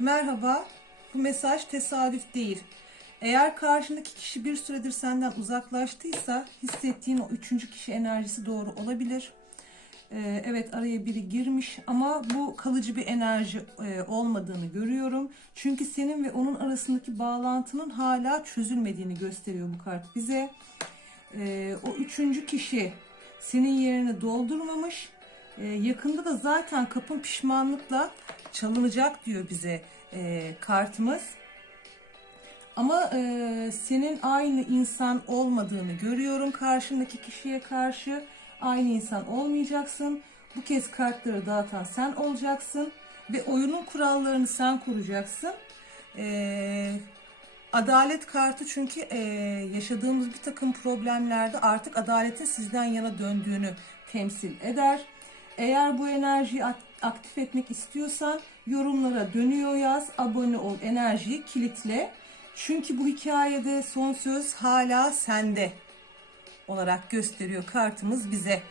Merhaba, bu mesaj tesadüf değil. Eğer karşındaki kişi bir süredir senden uzaklaştıysa hissettiğin o üçüncü kişi enerjisi doğru olabilir. Ee, evet araya biri girmiş ama bu kalıcı bir enerji e, olmadığını görüyorum. Çünkü senin ve onun arasındaki bağlantının hala çözülmediğini gösteriyor bu kart bize. Ee, o üçüncü kişi senin yerini doldurmamış. Ee, yakında da zaten kapın pişmanlıkla çalınacak diyor bize e, kartımız. Ama e, senin aynı insan olmadığını görüyorum karşındaki kişiye karşı. Aynı insan olmayacaksın. Bu kez kartları dağıtan sen olacaksın. Ve oyunun kurallarını sen kuracaksın. E, adalet kartı çünkü e, yaşadığımız bir takım problemlerde artık adaletin sizden yana döndüğünü temsil eder. Eğer bu enerjiyi ak- aktif etmek istiyorsan yorumlara dönüyor yaz, abone ol, enerjiyi kilitle. Çünkü bu hikayede son söz hala sende olarak gösteriyor kartımız bize.